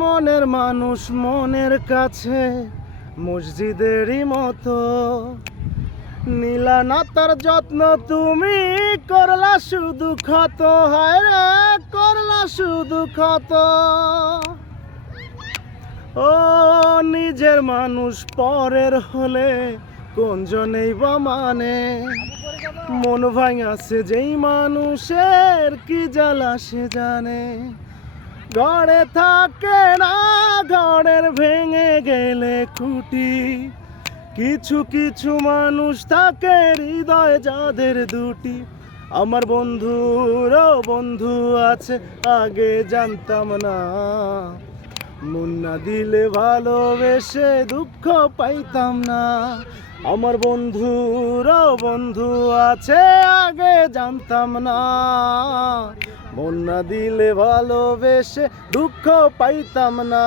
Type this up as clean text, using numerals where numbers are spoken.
মনের মানুষ মনের কাছে মসজিদেরই মতো, নিলা না তার যত্ন তুমি, করলা শুধু ক্ষত, হায় রে করলা শুধু ক্ষত। ও নিজের মানুষ পরের হলে কোন জনেই বা মানে, মন ভাঙাছে যেই মানুষের কি জ্বালা সে জানে। ঘরে থাকে না ঘরের ভেঙে গেলে খুঁটি, কিছু কিছু মানুষ থাকে হৃদয় যাদের দুটি। আমার বন্ধুরও বন্ধু আছে আগে জানতাম না, মন না দিলে ভালোবেসে দুঃখ পাইতাম না। আমার বন্ধুরও বন্ধু আছে আগে জানতাম না, মন না দিলে ভালোবেসে দুঃখ পাইতাম না।